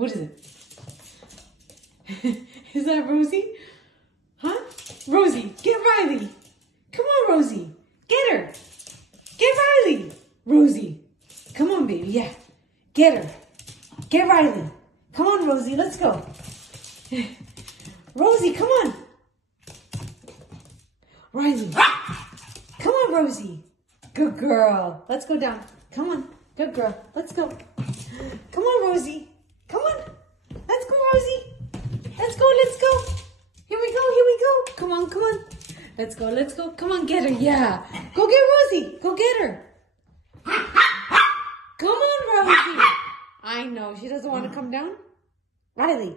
What is it? Is that Rosie? Huh? Rosie, get Riley. Come on, Rosie. Get her. Get Riley. Rosie. Come on, baby. Yeah. Get her. Get Riley. Come on, Rosie. Let's go. Rosie, come on. Riley. Come on, Rosie. Good girl. Let's go down. Come on. Good girl. Let's go. Come on, Rosie. Come on. Let's go, Rosie. Let's go. Let's go. Here we go. Here we go. Come on. Come on. Let's go. Let's go. Come on. Get her. Yeah. Go get Rosie. Go get her. Come on, Rosie. I know. She doesn't want to come down. Riley.